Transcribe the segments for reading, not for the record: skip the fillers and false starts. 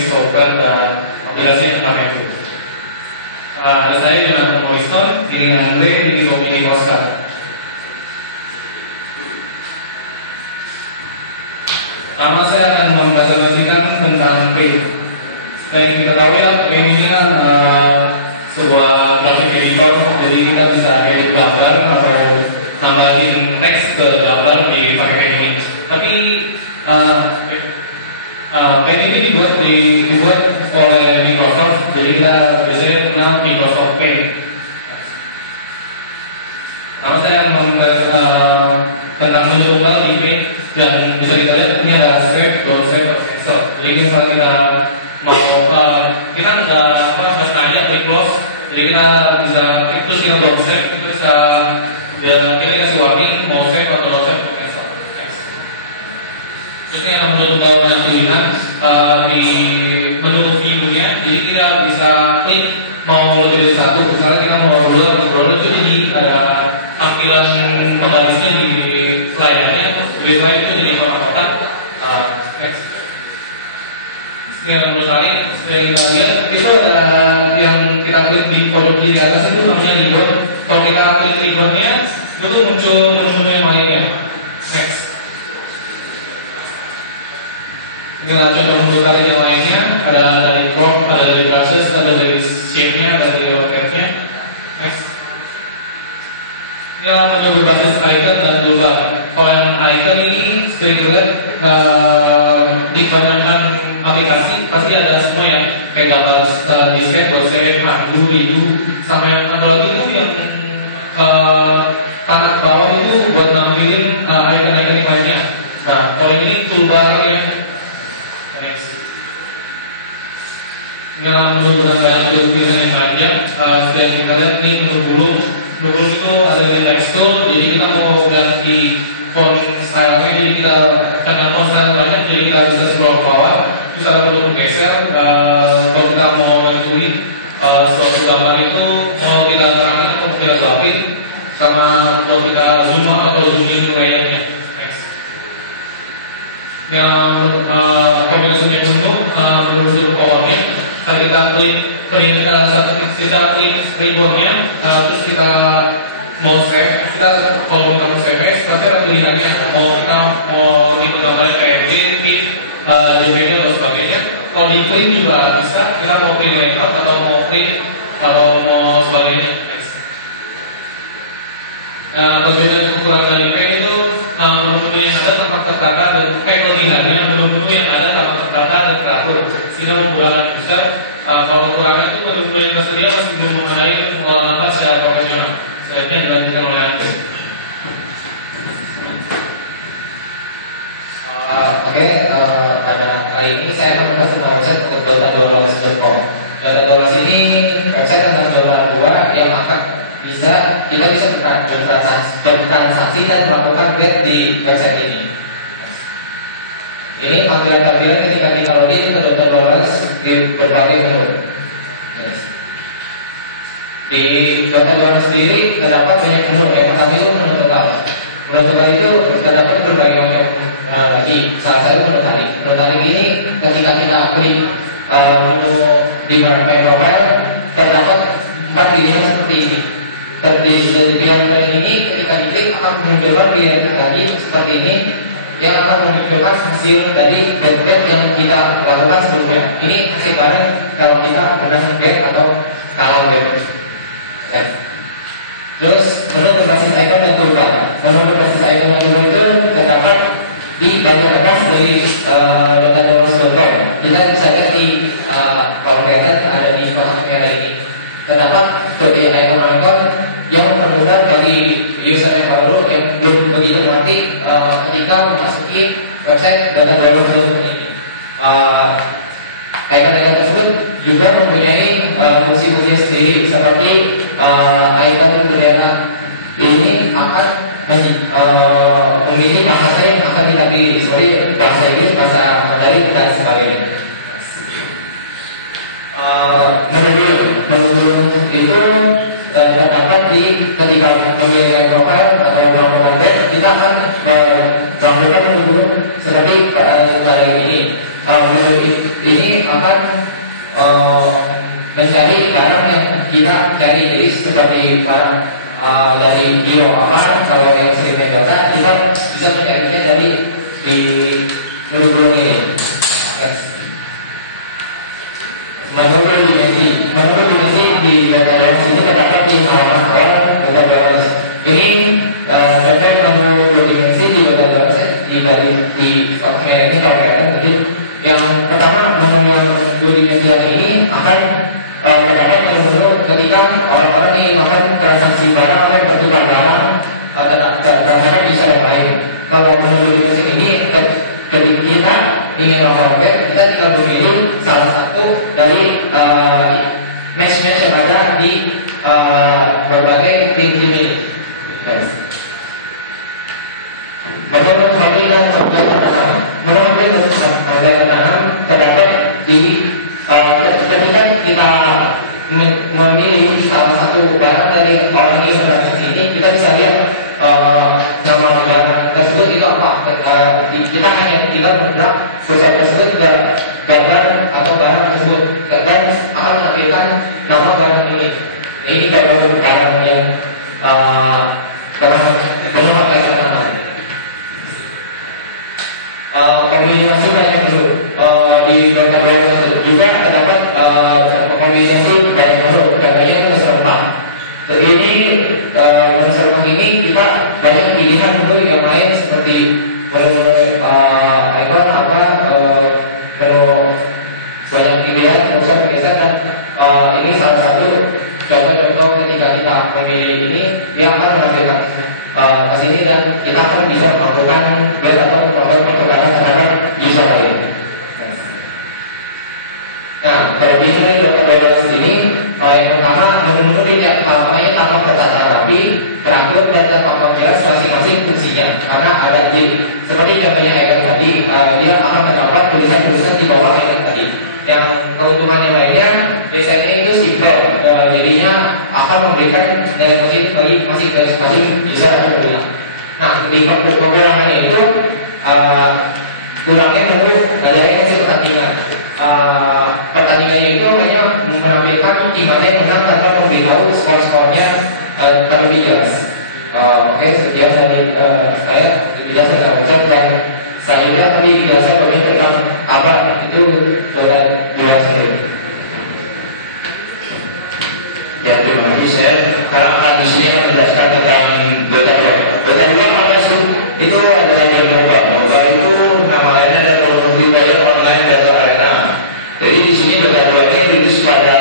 software dan aplikasi tentang itu. Ada saya dengan Morrison, ini dengan Andre, ini Komini Oscar. Pertama saya akan mempresentasikan tentang Paint. Yang kita tahu ya, Paint ini kan sebuah graphic editor, jadi kita bisa edit gambar atau nambahin teks ke gambar di pakai Paint ini. Tapi Paint ini dibuat oleh Microsoft, jadi kita biasanya kenal Microsoft Paint. Pertama saya akan tentang bentuk file di Paint, dan bisa kita lihat ini ada save, don't save, atau cancel. Jadi misalnya kita mau kita nggak sengaja klik close, jadi kita bisa klik terus yang don't save, kita bisa dan kita kasih warning mau save atau don't save atau cancel. Terus ini akan menutup banyak pilihan di menu view-nya, jadi kita bisa klik mau lebih dari satu. Misalnya kita mau ruler itu jadi ada tampilan penggarisnya di layarnya, baseline itu jadi kotak-kotak. Ini akan sekali yang kita lihat itu ada yang kita klik di pojok kiri atas itu namanya ribbon. Kalau kita klik ribbonnya itu muncul menu yang lainnya. Next. Kita coba membuka yang lainnya, ada dari crop, ada dari brushes, ada dari shape-nya, ada dari rotate-nya. Next. Ini adalah menu berbasis icon dan toolbar. Kalau yang icon ini sering dilihat di kebanyakan aplikasi pasti ada semua yang kayak gambar disket, save, undo, redo, sama yang ada lagi itu yang kanan bawah itu buat nampilin icon-icon yang lainnya. Nah, kalau ini toolbar ya. Next. Ini adalah menu banyak pilihan yang panjang. Dan kita lihat ini menu bulung. Bulung itu ada di text tool, jadi kita mau ganti font style-nya, jadi kita dengan font style banyak, jadi kita bisa scroll ke bawah. Terus ada bentuk geser. Kalau kita mau nentuin suatu gambar itu mau kita terangkan atau kita gelapin, sama kalau kita zoom out atau zoom in layarnya. Yang kombinasinya bentuk menurut powernya, kita klik kita klik ribbonnya, terus kita mau save, kita kalau kita mau save berarti ada pilihannya mau kita mau tipe gambarnya kayak GIF, JPG atau sebagainya. Kalau di klik juga bisa, kita mau pilih layout atau mau klik kalau mau sebagainya. Nah, perbedaan ukuran dari Paint itu menu yang ada tampak tertata dan kelebihannya menu yang ada tampak tertata dan teratur, sehingga memudahkan user. Kalau kekurangan itu menu yang tersedia masih belum memadai untuk mengelola secara profesional. Sebaiknya dilanjutkan oleh Anda. Oke, pada kali ini saya akan membahas tentang website untuk dota2.com. Dota2 ini website tentang Dota 2 yang akan kita bisa bertransaksi dan melakukan trade di website ini. Ini tampilan ketika kita login ke Dota2 di berbagai menu. Di Dota2 sendiri terdapat banyak menu. Yang pertama itu menu total. Menu total itu terdapat berbagai macam lagi. Salah satu menu tarik. Menu tarik ini ketika kita klik menu di Paint Profile terdapat 4 pilihan seperti ini. Di pilihan ini ketika diklik akan memunculkan pilihan tadi seperti ini yang akan memunculkan hasil dari bet yang kita lakukan sebelumnya. Ini hasil barang kalau kita menang bet atau kalah bet. Ya. Terus menu berbasis icon dan toolbar. Menu berbasis icon dan toolbar itu terdapat di bagian atas dari dota2.com. Kita bisa lihat di kalau kelihatan ada di kotak merah ini. Terdapat sebagai icon yang mempermudah bagi user yang baru yang belum begitu mengerti ketika memasuki website dota2.com ini. Icon-icon tersebut juga mempunyai fungsi-fungsi sendiri seperti icon bendera ini akan memilih bahasa yang akan kita pilih seperti bahasa Inggris, bahasa Mandarin dan sebagainya. Menurut itu terdapat di ketika memilih profile atau melakukan bet, kita akan melakukan menu seperti pada ini. Menu ini akan seperti dari GeoAmar, kalau yang sering main data kita bisa mencarinya dari di menu ini. Menurut dimensi di data warehouse ini terdapat di halaman awal data warehouse. Ini contoh menu dimensi di data warehouse di software ini kalau kalian tadi. Yang pertama, menu yang dimensi ini akan terdapat menu ketika orang-orang ingin melakukan transaksi barang atau bertukar barang terhadap bisa yang lain. Kalau menu dimensi ini ketika kita ingin melakukan web, kita tinggal memilih salah satu dari mesh-mesh yang ada di berbagai link ini. Menurut Fadil dan tanam terdapat di ketika kita memilih salah satu barang dari orang yang transaksi ini, kita bisa lihat nama barang tersebut itu apa. Kita hanya tinggal mengerak perusahaan tersebut juga gambar atau barang tersebut dan akan menampilkan nama barang ini. Ini gambar barang yang menggunakan nama. Kombinasi banyak dulu di data warehouse juga terdapat kombinasi banyak dulu, contohnya serempak. Ini serempak ini kita banyak pilihan dulu yang lain seperti menu icon menu banyak pilihan bisa bergeser dan ini salah satu contoh-contoh ketika kita memilih ini dia akan menampilkan ke sini dan kita akan bisa melakukan build atau proses pertukaran terhadap user lain. Nah, kelebihan dari data warehouse ini yang pertama menu-menu tidak halamannya tanpa tertata rapi, teratur dan tanpa jelas masing-masing fungsinya karena ada seperti contohnya icon tadi, dia akan mendapat tulisan-tulisan di bawah icon tadi. Yang keuntungan yang lainnya biasanya itu simple, jadinya akan memberikan nilai positif bagi masing-masing user atau pengguna. Nah, ketika kekurangannya itu kurangnya tentu adanya pertandingan. Pertandingannya itu hanya menampilkan di mana yang menang tanpa memberitahu skor-skornya terlebih jelas. Oke, sekian dari saya dijelaskan tentang konsep dan selanjutnya tadi dijelaskan bagian tentang apa itu data sendiri. Ya, terima kasih Chef. Karena akan di sini akan menjelaskan tentang data web. Data web apa sih? Itu adalah game mobile. Mobile itu nama lainnya adalah multiplayer online data arena. Jadi di sini data web ini rilis pada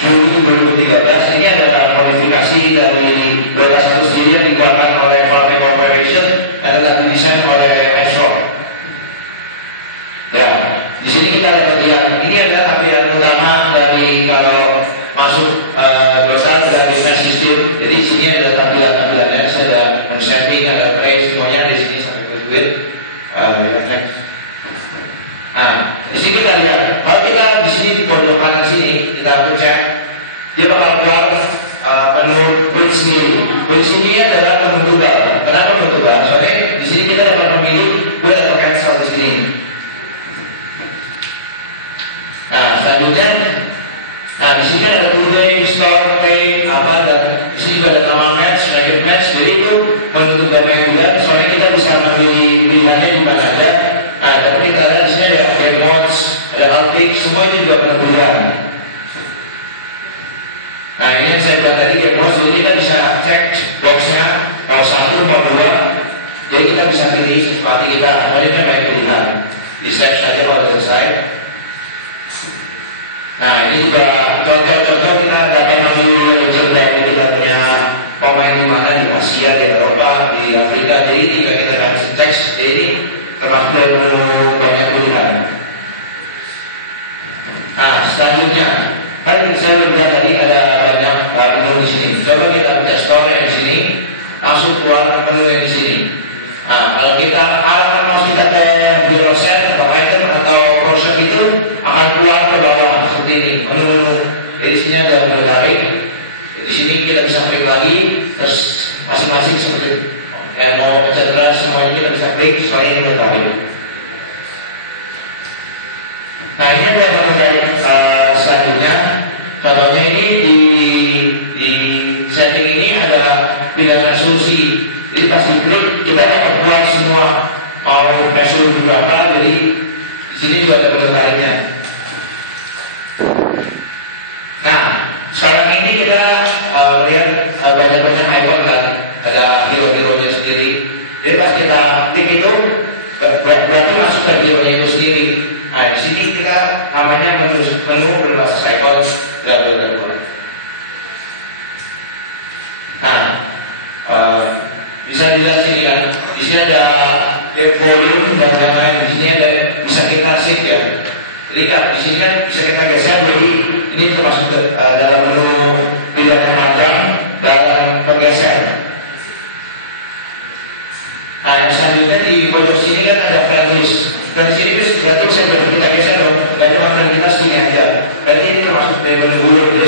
Juli 2013. Ini adalah modifikasi dari data satu sendiri yang dikeluarkan oleh Valve Corporation dan telah didesain oleh Azure. Ya, di sini kita lihat ini adalah tampilan utama dari kalau masuk dosa dari mesh system. Jadi di sini ada tampilannya, ada shaping, ada trace, semuanya di sini sampai ke tweet. Next. Nah, di sini kita lihat. Kalau kita di sini di pojok kanan sini kita cek, dia bakal keluar menu bridge sendiri. Bridge ini adalah menu tunggal. Kenapa menu tunggal? Soalnya di sini kita dapat memilih gue dapat cancel di sini. Nah, selanjutnya, di sini ada today, store, pay, dan di sini juga ada nama match, negative match. Jadi itu menutup data yang juga. Soalnya kita bisa memilih pilihannya di mana aja. Nah, tapi kita lihat di sini ada game modes, ada artik, semua ini juga penentuan. Nah, ini yang saya bilang tadi game modes. Jadi kita bisa cek boxnya mau 1 mau 2. Jadi kita bisa pilih seperti kita. Sebenarnya baik pilihan. Di save saja kalau selesai. Nah, ini juga contoh-contoh kita dapat memilih legend dari kita punya pemain di mana di Asia, di Eropa, di Afrika. Jadi ini juga kita kasih teks. Jadi ini termasuk dari banyak pilihan. Nah, selanjutnya kan saya bilang tadi ada banyak menu di sini. Coba kita buka store yang di sini, langsung keluar menu yang di sini. Nah, kalau kita arahkan mouse kita ke bureau set atau item atau cursor itu akan keluar ke bawah seperti ini. Menu-menu di sini ada menu tarik. Di sini kita bisa klik lagi, terus masing-masing seperti mau pencet semuanya kita bisa klik. Soalnya ini menu tarik. Nah, ini adalah menu tarik selanjutnya. Contohnya ini di pilihan resolusi. Jadi pas diklik kita dapat buat semua mau resolusi berapa. Jadi di sini juga ada menu tariknya. Nah, sekarang ini kita lihat banyak-banyak icon kan, ada hero-heronya sendiri. Jadi pas kita klik itu berarti masuk ke hero-nya itu sendiri. Nah, di sini kita namanya menu berbasis icon double. Nah, bisa dilihat sini kan, di sini ada volume dan lain-lain. Di sini ada bisa kita shift ya. Jadi kan di sini kan bisa kita geser. Jadi ini termasuk dalam menu pilihan panjang dalam bergeser. Nah, yang selanjutnya di pojok sini kan ada playlist. Dan di sini berarti bisa kita geser loh. Dan cuma kita sini aja. Berarti ini termasuk dari menu dulu. Jadi